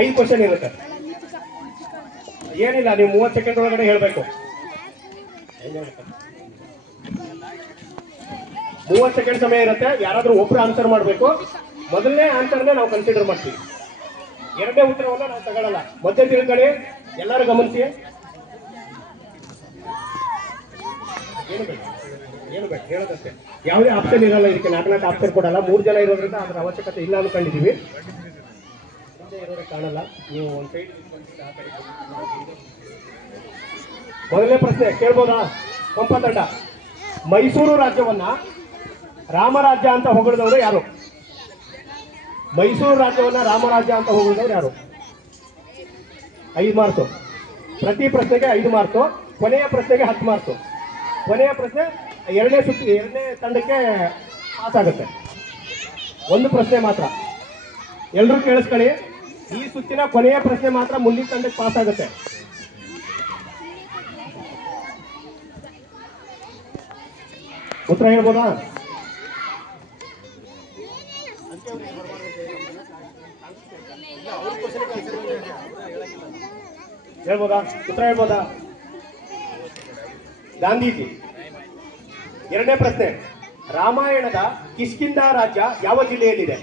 5 question ಇರುತ್ತೆ. ಏನಿಲ್ಲ, ನೀವು 30 ಸೆಕೆಂಡ್ ಒಳಗಡೆ ಹೇಳಬೇಕು. 30 ಸೆಕೆಂಡ್ ಸಮಯ ಇರುತ್ತೆ. ಯಾರಾದ್ರೂ ಒಬ್ರು ಆನ್ಸರ್ ಮಾಡಬೇಕು. ಮೊದಲನೇ ಆನ್ಸರ್ನೇ ನಾವು ಕನ್ಸಿಡರ್ ಮಾಡ್ತೀವಿ, ಎರಡನೇ ಉತ್ತರವನ್ನ ನಾವು ತಗೊಳ್ಳಲ್ಲ. ಮಧ್ಯೆ ತಿಳ್ಕೊಳ್ಳಿ, ಎಲ್ಲರೂ ಗಮನಿಸಿ. ಏನು ಬೇಕು ಹೇಳೋದಷ್ಟೇ, ಯಾವುದೇ ಆಪ್ಷನ್ ಇರಲ್ಲ ಇದಕ್ಕೆ. 4 ಆಪ್ಷನ್ ಕೊಡಲ್ಲ. 3 ಜನ ಇರೋದ್ರಿಂದ ಅದರ ಅವಶ್ಯಕತೆ ಇಲ್ಲ ಅನ್ಕೊಂಡಿದೀವಿ. ಮುಂದೆ ಇರೋರಿಗೆ ಕಾಣಲ್ಲ, ನೀವು ಒಂದು ಸೈಡ್. ಮೊದಲನೇ ಪ್ರಶ್ನೆ ಕೇಳ್ಬೋದಾ? ಪಂಪತಡ್ಡ. ಮೈಸೂರು ರಾಜ್ಯವನ್ನ ರಾಮರಾಜ್ಯ ಅಂತ ಹೊಗಳಿದವರು ಯಾರು? ಮೈಸೂರು ರಾಜ್ಯವನ್ನ ರಾಮರಾಜ್ಯ ಅಂತ ಹೊಗಳಿದವರು ಯಾರು? 5 ಮಾರ್ಕ್ಸು. ಪ್ರತಿ ಪ್ರಶ್ನೆಗೆ 5 ಮಾರ್ಕ್ಸು. ಕೊನೆಯ ಪ್ರಶ್ನೆಗೆ 10 ಮಾರ್ಕ್ಸು. ಕೊನೆಯ ಪ್ರಶ್ನೆ ಎರಡನೇ ತಂಡಕ್ಕೆ ಪಾಸ್ ಆಗುತ್ತೆ. ಒಂದು ಪ್ರಶ್ನೆ ಮಾತ್ರ, ಎಲ್ಲರೂ ಕೇಳಿಸ್ಕೊಳ್ಳಿ. ಈ ಸುತ್ತಿನ ಕೊನೆಯ ಪ್ರಶ್ನೆ ಮಾತ್ರ ಮುಂದಿನ ತಂಡಕ್ಕೆ ಪಾಸ್ ಆಗುತ್ತೆ. ಉತ್ತರ ಹೇಳ್ಬೋದಾ? ಹೇಳ್ಬೋದಾ? ಉತ್ತರ ಹೇಳ್ಬೋದಾ? ಗಾಂಧೀಜಿ. ಎರಡನೇ ಪ್ರಶ್ನೆ, ರಾಮಾಯಣದ ಕಿಷ್ಕಿಂಧ ರಾಜ್ಯ ಯಾವ ಜಿಲ್ಲೆಯಲ್ಲಿದೆ?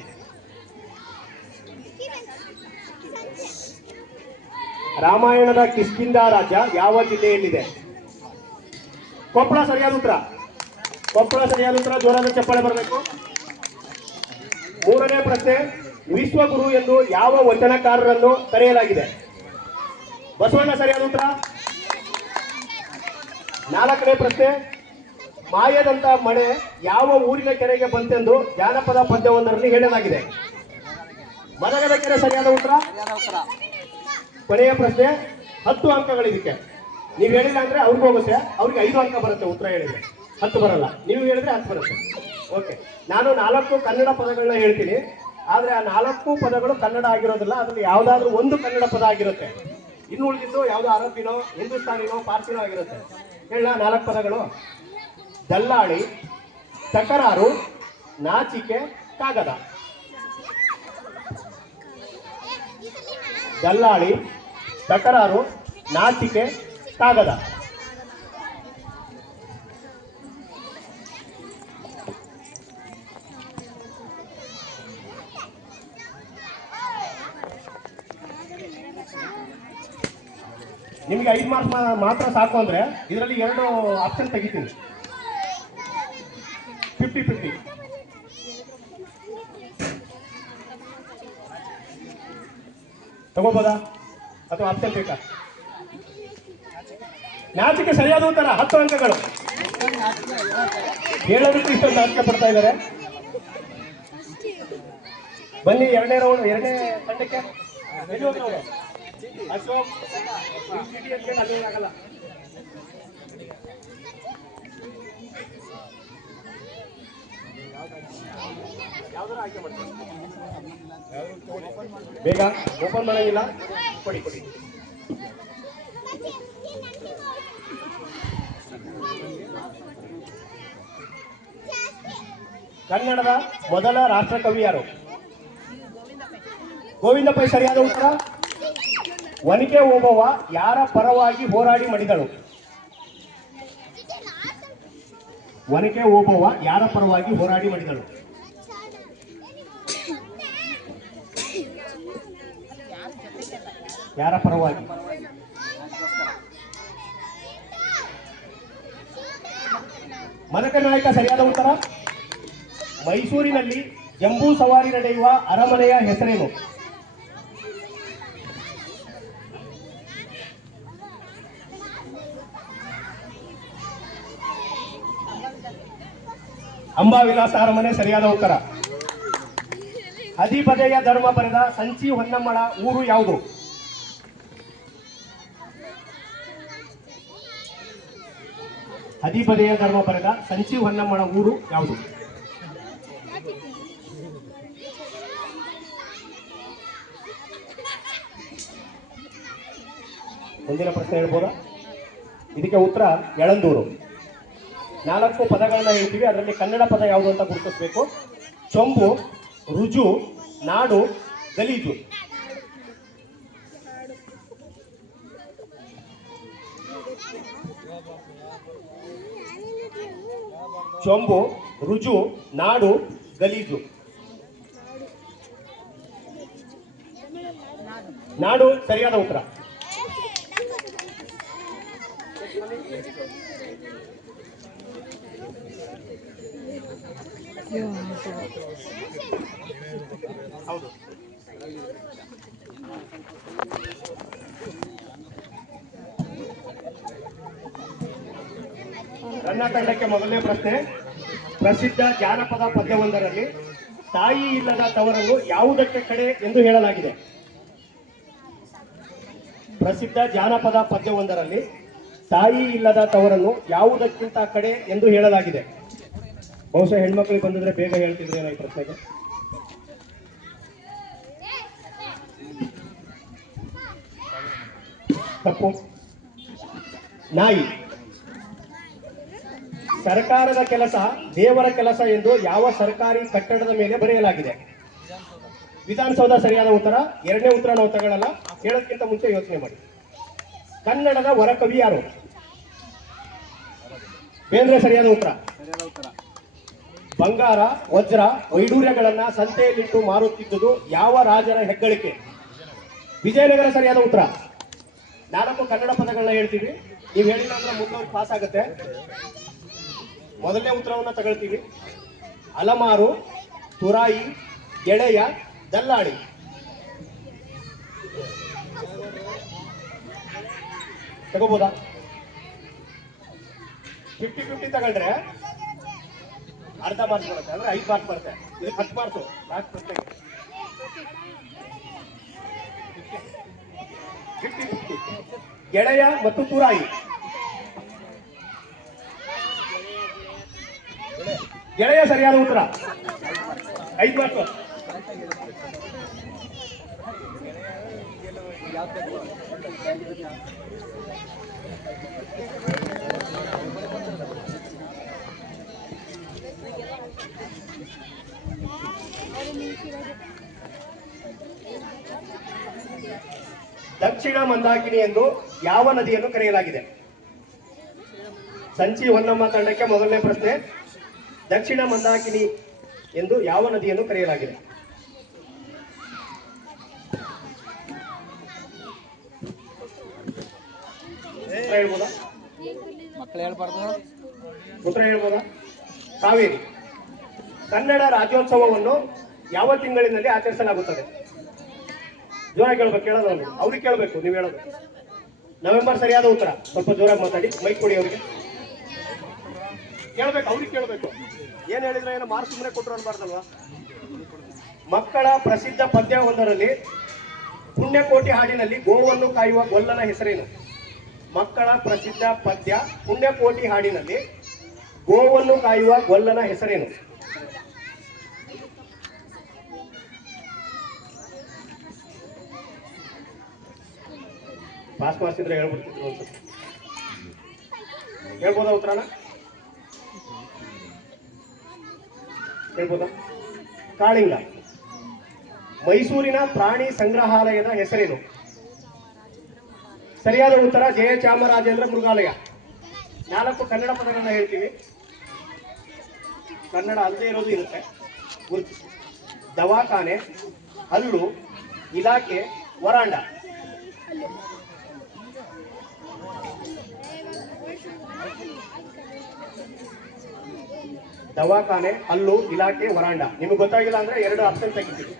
ರಾಮಾಯಣದ ಕಿಷ್ಕಿಂಧ ರಾಜ್ಯ ಯಾವ ಜಿಲ್ಲೆಯಲ್ಲಿದೆ? ಕೊಪ್ಪಳ ಸರಿಯಾದ ಉತ್ತರ. ಕೊಪ್ಪಳ ಸರಿಯಾದ ಉತ್ತರ. ಜೋರಾದ ಚಪ್ಪಾಳೆ ಬರಬೇಕು. ಮೂರನೇ ಪ್ರಶ್ನೆ, ವಿಶ್ವಗುರು ಎಂದು ಯಾವ ವಚನಕಾರರನ್ನು ಕರೆಯಲಾಗಿದೆ? ಬಸವಣ್ಣ ಸರಿಯಾದ ಉತ್ತರ. ನಾಲ್ಕನೇ ಪ್ರಶ್ನೆ, ಮಾಯದಂತ ಮಳೆ ಯಾವ ಊರಿನ ಕೆರೆಗೆ ಬಂತೆಂದು ಜಾನಪದ ಪದ್ಯವೊಂದರಲ್ಲಿ ಹೇಳಲಾಗಿದೆ? ಮದಗದ ಕೆರೆ ಸರಿಯಾದ ಉತ್ತರ. ಕೊನೆಯ ಪ್ರಶ್ನೆ, 10 ಅಂಕಗಳು ಇದಕ್ಕೆ. ನೀವು ಹೇಳಿಲ್ಲ ಅಂದ್ರೆ ಅವ್ರಿಗೆ ಹೋಗುತ್ತೆ, ಅವ್ರಿಗೆ 5 ಅಂಕ ಬರುತ್ತೆ. ಉತ್ತರ ಹೇಳಿದ್ರೆ 10 ಬರಲ್ಲ, ನೀವು ಹೇಳಿದ್ರೆ 10 ಬರುತ್ತೆ. ಓಕೆ, ನಾನು 4 ಕನ್ನಡ ಪದಗಳನ್ನ ಹೇಳ್ತೀನಿ, ಆದ್ರೆ ಆ 4 ಪದಗಳು ಕನ್ನಡ ಆಗಿರೋದಿಲ್ಲ. ಅದ್ರಲ್ಲಿ ಯಾವ್ದಾದ್ರು ಒಂದು ಕನ್ನಡ ಪದ ಆಗಿರುತ್ತೆ, ಇನ್ನು ಉಳಿದಿದ್ದು ಯಾವ್ದು ಅರಬ್ಬಿನೋ ಹಿಂದೂಸ್ತಾನಿನೋ ಪಾರ್ಸಿನೋ ಆಗಿರುತ್ತೆ. ಹೇಳ 4 ಪದಗಳು: ದಲ್ಲಾಳಿ, ತಕರಾರು, ನಾಚಿಕೆ, ಕಾಗದ. ದಲ್ಲಾಳಿ, ತಕರಾರು, ನಾಚಿಕೆ, ಕಾಗದ. ನಿಮಗೆ 5 ಮಾರ್ಕ್ಸ್ ಮಾತ್ರ ಸಾಕು ಅಂದ್ರೆ ಇದರಲ್ಲಿ 2 ಆಪ್ಷನ್ ತೆಗಿತೀನಿ. 50-50 ತಗೋಬೋದಾ ಅಥವಾ ಆಪ್ಷನ್ ಬೇಕಾ? ನಾಚಿಕೆ ಸರಿಯಾದ ಉತ್ತರ. 10 ಅಂಕಗಳು. ಹೇಳೋದಕ್ಕೆ ಇಷ್ಟೊಂದು ನಾಚಿಕೆ ಪಡ್ತಾ ಇದ್ದಾರೆ. ಬನ್ನಿ ಎರಡನೇ ತಂಡಕ್ಕೆ. ಅಶೋಕ್ ಆಗಲ್ಲ. ಯಾವ್ದಾರ ಆಯ್ಕೆ ಮಾಡ್ತೀನಿ. ಬೇಗ ಓಪನ್ ಮಾಡಂಗಿಲ್ಲ. ಕೊಡಿ. ಕನ್ನಡದ ಮೊದಲ ರಾಷ್ಟ್ರಕವಿ ಯಾರು? ಗೋವಿಂದ ಪೈ ಸರಿಯಾದ ಉತ್ತರ. ಒನಕೆ ಓಬವ್ವ ಯಾರ ಪರವಾಗಿ ಹೋರಾಡಿ ಮಡಿದಳು? ಒನಕೆ ಓಬವ್ವ ಯಾರ ಪರವಾಗಿ ಹೋರಾಡಿ ಮಡಿದಳು? ಯಾರ ಪರವಾಗಿ? ಮದಕ ನಾಯಕ ಸರಿಯಾದ ಉತ್ತರ. ಮೈಸೂರಿನಲ್ಲಿ ಜಂಬೂ ಸವಾರಿ ನಡೆಯುವ ಅರಮನೆಯ ಹೆಸರೇನು? ಅಂಬಾವಿಲಾಸ ಅರಮನೆ ಸರಿಯಾದ ಉತ್ತರ. ಹದಿಬದೆಯ ಧರ್ಮ ಬರೆದ ಸಂಚಿ ಹೊನ್ನಮ್ಮಳ ಊರು ಯಾವುದು? ಹದಿಬದೆಯ ಧರ್ಮ ಬರೆದ ಸಂಚಿ ಹೊನ್ನಮ್ಮಳ ಊರು ಯಾವುದು? ಮುಂದಿನ ಪ್ರಶ್ನೆ ಹೇಳ್ಬೋದಾ? ಇದಕ್ಕೆ ಉತ್ತರ ಯಳಂದೂರು. 4 ಪದಗಳನ್ನ ಹೇಳ್ತೀವಿ, ಅದರಲ್ಲಿ ಕನ್ನಡ ಪದ ಯಾವುದು ಅಂತ ಗುರುತಿಸಬೇಕು. ಚೊಂಬು, ರುಜು, ನಾಡು, ಗಲೀಜು. ಚೊಂಬು, ರುಜು, ನಾಡು, ಗಲೀಜು. ನಾಡು ಸರಿಯಾದ ಉತ್ತರ. ಹೌದು. ನನ್ನ ತಂಡಕ್ಕೆ ಮೊದಲನೇ ಪ್ರಶ್ನೆ. ಪ್ರಸಿದ್ಧ ಜಾನಪದ ಪದ್ಯವೊಂದರಲ್ಲಿ ತಾಯಿ ಇಲ್ಲದ ತವರನ್ನು ಯಾವುದಕ್ಕೆ ಕಡೆ ಎಂದು ಹೇಳಲಾಗಿದೆ? ಪ್ರಸಿದ್ಧ ಜಾನಪದ ಪದ್ಯವೊಂದರಲ್ಲಿ ತಾಯಿ ಇಲ್ಲದ ತವರನ್ನು ಯಾವುದಕ್ಕಿಂತ ಕಡೆ ಎಂದು ಹೇಳಲಾಗಿದೆ? ಬಹುಶಃ ಹೆಣ್ಮಕ್ಳಿಗೆ ಬಂದಿದ್ರೆ ಬೇಗ ಹೇಳ್ತಿದ್ರೇನೋ ಈ ಪ್ರಶ್ನೆಗೆ. ತಪ್ಪು. ನಾಯಿ. ಸರ್ಕಾರದ ಕೆಲಸ ದೇವರ ಕೆಲಸ ಎಂದು ಯಾವ ಸರ್ಕಾರಿ ಕಟ್ಟಡದ ಮೇಲೆ ಬರೆಯಲಾಗಿದೆ? ವಿಧಾನಸೌಧ ಸರಿಯಾದ ಉತ್ತರ. ಎರಡನೇ ಉತ್ತರ ನಾವು ತಗೊಳ್ಳಲ್ಲ, ಹೇಳೋದಕ್ಕಿಂತ ಮುಂಚೆ ಯೋಚನೆ ಮಾಡಿ. ಕನ್ನಡದ ವರಕವಿ ಯಾರು? ಬೇಂದ್ರೆ ಸರಿಯಾದ ಉತ್ತರ. ಬಂಗಾರ, ವಜ್ರ, ವೈಡೂರ್ಯಗಳನ್ನ ಸಂತೆಯಲ್ಲಿಟ್ಟು ಮಾರುತ್ತಿದ್ದುದು ಯಾವ ರಾಜರ ಹೆಗ್ಗಳಿಕೆ? ವಿಜಯನಗರ ಸರಿಯಾದ ಉತ್ತರ. 4 ಕನ್ನಡ ಪದಗಳನ್ನ ಹೇಳ್ತೀವಿ, ನೀವು ಹೇಳಿಲ್ಲ ಅಂದ್ರೆ ಮುಂದವ್ರಿಗೆ ಪಾಸ್ ಆಗುತ್ತೆ. ಮೊದಲನೇ ಉತ್ತರವನ್ನ ತಗೊಳ್ತೀವಿ. ಅಲಮಾರು, ತುರಾಯಿ, ಗೆಳೆಯ, ದಲ್ಲಾಳಿ. ತಗೋಬೋದಾ? 50-50 ತಗೊಂಡ್ರೆ ಅರ್ಧ ಮಾರ್ಕ್ಸ್ ಬರುತ್ತೆ, ಅಂದ್ರೆ 5 ಮಾರ್ಕ್ಸ್ ಬರುತ್ತೆ. ಇದು 10 ಮಾರ್ಕ್ಸ್. ಲಾಸ್ಟ್ ಪ್ರಶ್ನೆಗೆ 50-50. ಗೆಳೆಯ ಮತ್ತು ತುರಾಯಿ. ಗೆಳೆಯ ಸರಿಯಾದ ಉತ್ತರ. 5 ಮಾರ್ಕ್ಸ್. ದಕ್ಷಿಣ ಮಂದಾಕಿನಿ ಎಂದು ಯಾವ ನದಿಯನ್ನು ಕರೆಯಲಾಗಿದೆ? ಸಂಚಿ ಹೊನ್ನಮ್ಮ ತಂಡಕ್ಕೆ ಮೊದಲನೇ ಪ್ರಶ್ನೆ. ದಕ್ಷಿಣ ಮಂದಾಕಿನಿ ಎಂದು ಯಾವ ನದಿಯನ್ನು ಕರೆಯಲಾಗಿದೆ? ಹೇಳ್ಬೋದಾ? ಮಕ್ಕಳು ಹೇಳ್ಬಾರ್ದು. ಉತ್ತರ ಹೇಳ್ಬೋದಾ? ಕಾವೇರಿ. ಕನ್ನಡ ರಾಜ್ಯೋತ್ಸವವನ್ನು ಯಾವ ತಿಂಗಳಿನಲ್ಲಿ ಆಚರಿಸಲಾಗುತ್ತದೆ? ಜೋರಾಗಿ ಕೇಳ್ಬೇಕು. ಕೇಳೋದು ಅವ್ರಿಗೆ ಕೇಳಬೇಕು, ನೀವು ಹೇಳೋದು. ನವೆಂಬರ್ ಸರಿಯಾದ ಉತ್ತರ. ಸ್ವಲ್ಪ ಜೋರಾಗಿ ಮಾತಾಡಿ, ಮೈಕ್ ಕೊಡಿ ಅವರಿಗೆ. ಕೇಳ್ಬೇಕು, ಅವ್ರಿಗೆ ಕೇಳಬೇಕು. ಏನ್ ಹೇಳಿದ್ರೆ ಏನೋ ಮಾರ್ಕ್ಸ್ ಸುಮ್ಮನೆ ಕೊಟ್ಟರು ಅನ್ಬಾರ್ದಲ್ವಾ? ಮಕ್ಕಳ ಪ್ರಸಿದ್ಧ ಪದ್ಯ ಒಂದರಲ್ಲಿ ಪುಣ್ಯಕೋಟಿ ಹಾಡಿನಲ್ಲಿ ಗೋವನ್ನು ಕಾಯುವ ಗೊಲ್ಲನ ಹೆಸರೇನು? ಮಕ್ಕಳ ಪ್ರಸಿದ್ಧ ಪದ್ಯ ಪುಣ್ಯಕೋಟಿ ಹಾಡಿನಲ್ಲಿ ಗೋವನ್ನು ಕಾಯುವ ಗೊಲ್ಲನ ಹೆಸರೇನು? ಪಾಸ್ ಮಾಡಿಸಿದ್ರೆ ಹೇಳ್ಬಿಡ್ತಿದ್ರು ಅನ್ಸುತ್ತೆ. ಹೇಳ್ಬೋದಾ ಉತ್ತರನ? ಹೇಳ್ಬೋದಾ? ಕಾಳಿಂಗ. ಮೈಸೂರಿನ ಪ್ರಾಣಿ ಸಂಗ್ರಹಾಲಯದ ಹೆಸರೇನು? ಸರಿಯಾದ ಉತ್ತರ ಜಯಚಾಮರಾಜೇಂದ್ರ ಮೃಗಾಲಯ. 4 ಕನ್ನಡ ಪದಗಳನ್ನ ಹೇಳ್ತೀವಿ, ಕನ್ನಡ ಅಲ್ಲದೆ ಇರೋದು ಇರುತ್ತೆ, ಗುರುತಿಸಿ. ದವಾಖಾನೆ, ಹಲ್ಲು, ಇಲಾಖೆ, ವರಾಂಡ. ದವಾಖಾನೆ, ಹಲ್ಲು, ಇಲಾಖೆ, ವರಾಂಡ. ನಿಮಗೆ ಗೊತ್ತಾಗಿಲ್ಲ ಅಂದ್ರೆ 2 ಆಪ್ಷನ್ ತೆಗಿತೀವಿ.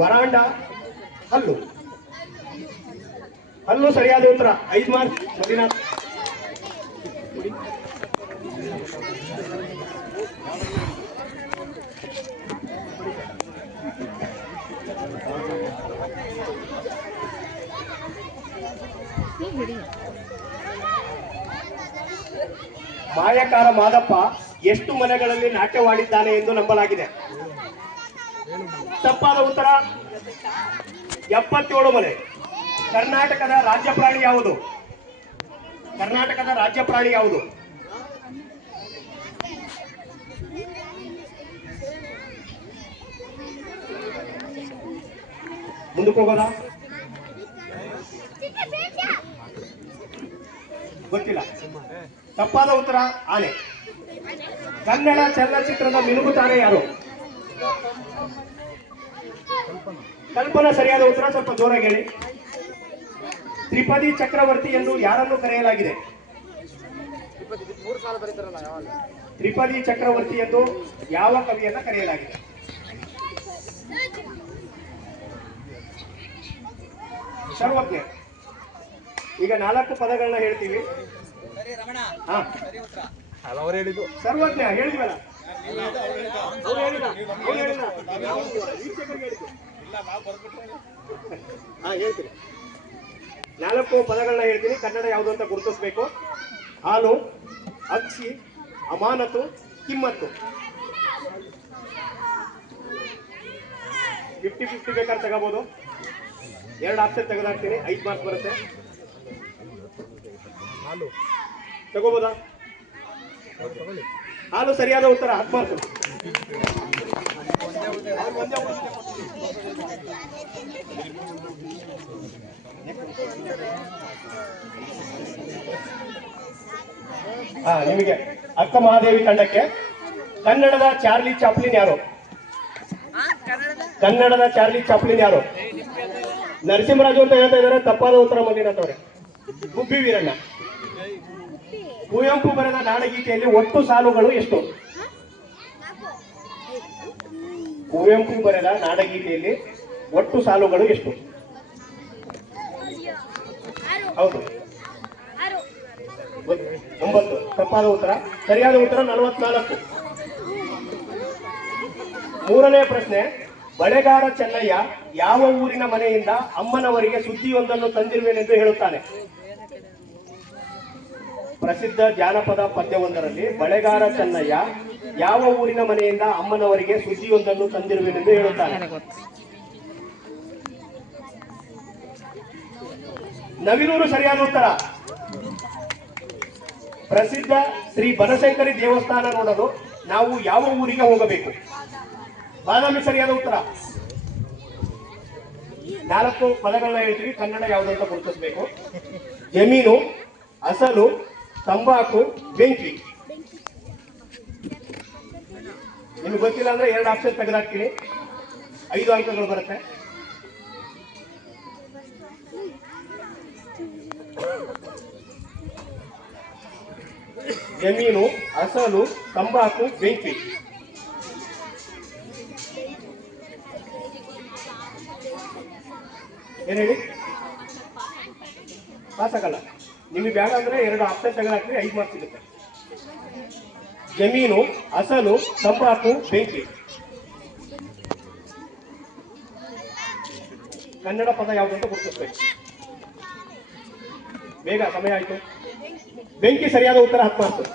ವರಾಂಡ, ಹಲ್ಲು. ಹಲ್ಲು ಸರಿಯಾದ ಉತ್ತರ. 5 ಮಾರ್ಕ್ಸ್. ಮಂಜುನಾಥ್. ಮಾಯಕಾರ ಮಾದಪ್ಪ ಎಷ್ಟು ಮನೆಗಳಲ್ಲಿ ನಾಟ್ಯವಾಡಿದ್ದಾನೆ ಎಂದು ನಂಬಲಾಗಿದೆ? ತಪ್ಪಾದ ಉತ್ತರ 77 ಮನೆ. ಕರ್ನಾಟಕದ ರಾಜ್ಯ ಪ್ರಾಣಿ ಯಾವುದು? ಕರ್ನಾಟಕದ ರಾಜ್ಯ ಪ್ರಾಣಿ ಯಾವುದು? ಮುಂದಕ್ಕೆ ಹೋಗೋದಾ? ಗೊತ್ತಿಲ್ಲ. ತಪ್ಪಾದ ಉತ್ತರ ಆನೆ. ಕನ್ನಡ ಚಲನಚಿತ್ರದ ಮಿನುಗುತಾರೆ ಯಾರು? ಕಲ್ಪನಾ ಸರಿಯಾದ ಉತ್ತರ. ಸ್ವಲ್ಪ ಜೋರಾಗಿ ಹೇಳಿ. ತ್ರಿಪದಿ ಚಕ್ರವರ್ತಿ ಎಂದು ಯಾರನ್ನು ಕರೆಯಲಾಗಿದೆ? ತ್ರಿಪದಿ ಚಕ್ರವರ್ತಿ ಎಂದು ಯಾವ ಕವಿಯನ್ನ ಕರೆಯಲಾಗಿದೆ? ಸರ್ವಜ್ಞ. ಈಗ 4 ಪದಗಳನ್ನ ಹೇಳ್ತೀವಿ. ಹಾ, ಸರ್ವಜ್ಞ ಹೇಳಿದ್ವಲ್ಲ. ಅವ್ರು ಹೇಳಿಲ್ಲ. ಹಾ, ಹೇಳ್ತೀನಿ. 4 ಪದಗಳನ್ನ ಹೇಳ್ತೀನಿ. ಕನ್ನಡ ಯಾವುದು ಅಂತ ಗುರುತಿಸ್ಬೇಕು. ಹಾಲು, ಅಕ್ಷಿ, ಅಮಾನತು, ಕಿಮ್ಮತ್ತು. 50-50 ಬೇಕಾದ್ರೆ ತಗೋಬಹುದು. 2 ಆಪ್ಷನ್ ತೆಗೆದಾಕ್ತೀನಿ. 5 ಮಾರ್ಕ್ಸ್ ಬರುತ್ತೆ. ತಗೋಬೋದಾ? ಹಾಲು ಸರಿಯಾದ ಉತ್ತರ. 10 ಮಾರ್ಕ್ಸ್. ನಿಮಗೆ ಅಕ್ಕ ಮಹಾದೇವಿ ತಂಡಕ್ಕೆ. ಕನ್ನಡದ ಚಾರ್ಲಿ ಚಾಪ್ಲಿನ್ ಯಾರು? ಕನ್ನಡದ ಚಾರ್ಲಿ ಚಾಪ್ಲಿನ್ ಯಾರು? ನರಸಿಂಹರಾಜು ಅಂತ ಹೇಳ್ತಾ ಇದ್ದಾರೆ. ತಪ್ಪಾದ ಉತ್ತರ ಮಂಜುನಾಥ್ ಅವರೇ. ಗುಬ್ಬಿ ವೀರಣ್ಣ. ಕುವೆಂಪು ಬರೆದ ನಾಡಗೀತೆಯಲ್ಲಿ ಒಟ್ಟು ಸಾಲುಗಳು ಎಷ್ಟು? ಕುವೆಂಪು ಬರೆದ ನಾಡಗೀತೆಯಲ್ಲಿ ಒಟ್ಟು ಸಾಲುಗಳು ಎಷ್ಟು? ಹೌದು, 9. ತಪ್ಪಾದ ಉತ್ತರ. ಸರಿಯಾದ ಉತ್ತರ 44. 3ನೇ ಪ್ರಶ್ನೆ. ಬಳೆಗಾರ ಚೆನ್ನಯ್ಯ ಯಾವ ಊರಿನ ಮನೆಯಿಂದ ಅಮ್ಮನವರಿಗೆ ಸುದ್ದಿಯೊಂದನ್ನು ತಂದಿರುವೆನೆಂದು ಹೇಳುತ್ತಾನೆ? ಪ್ರಸಿದ್ಧ ಜಾನಪದ ಪದ್ಯವೊಂದರಲ್ಲಿ ಬಳೆಗಾರ ಚೆನ್ನಯ್ಯ ಯಾವ ಊರಿನ ಮನೆಯಿಂದ ಅಮ್ಮನವರಿಗೆ ಸುದ್ದಿಯೊಂದನ್ನು ತಂದಿರುವೆನೆಂದು ಹೇಳುತ್ತಾನೆ? ನವಿಲೂರು ಸರಿಯಾದ ಉತ್ತರ. ಪ್ರಸಿದ್ಧ ಶ್ರೀ ಬನಶಂಕರಿ ದೇವಸ್ಥಾನ ನೋಡಲು ನಾವು ಯಾವ ಊರಿಗೆ ಹೋಗಬೇಕು? ಬಾದಾಮಿ ಸರಿಯಾದ ಉತ್ತರ. 4 ಪದಗಳನ್ನ ಹೇಳ್ತೀವಿ. ಕನ್ನಡ ಯಾವುದಂತ ಗುರುತಿಸಬೇಕು. ಜಮೀನು, ಅಸಲು, ತಂಬಾಕು, ಬೆಂಕಿ. ನಿಮ್ಗೆ ಗೊತ್ತಿಲ್ಲ ಅಂದ್ರೆ 2 ಆಪ್ಷನ್ ತೆಗೆದಾಕ್ತೀನಿ. 5 ಅಂಕಗಳು ಬರುತ್ತೆ. ಜಮೀನು, ಅಸಲು, ತಂಬಾಕು, ಬೆಂಕಿ. ಏನ್ ಹೇಳಿ? ಪಾಸ್ ಆಗಲ್ಲ. ನಿಮಗೆ ಬೇಡ ಅಂದ್ರೆ 2 ಆಪ್ಷನ್ ತೆಗೆದಾಕ್ರಿ. 5 ಮಾರ್ಕ್ಸ್ ಸಿಗುತ್ತೆ. ಜಮೀನು, ಅಸಲು, ತಂಬಾಕು, ಬೆಂಕಿ. ಕನ್ನಡ ಪದ ಯಾವುದು ಅಂತ ಗುರುತಿಸ್ಬೇಕು. ಬೇಗ, ಸಮಯ ಆಯ್ತು. ಬೆಂಕಿ ಸರಿಯಾದ ಉತ್ತರ. 10 ಮಾರ್ಕ್ಸ್.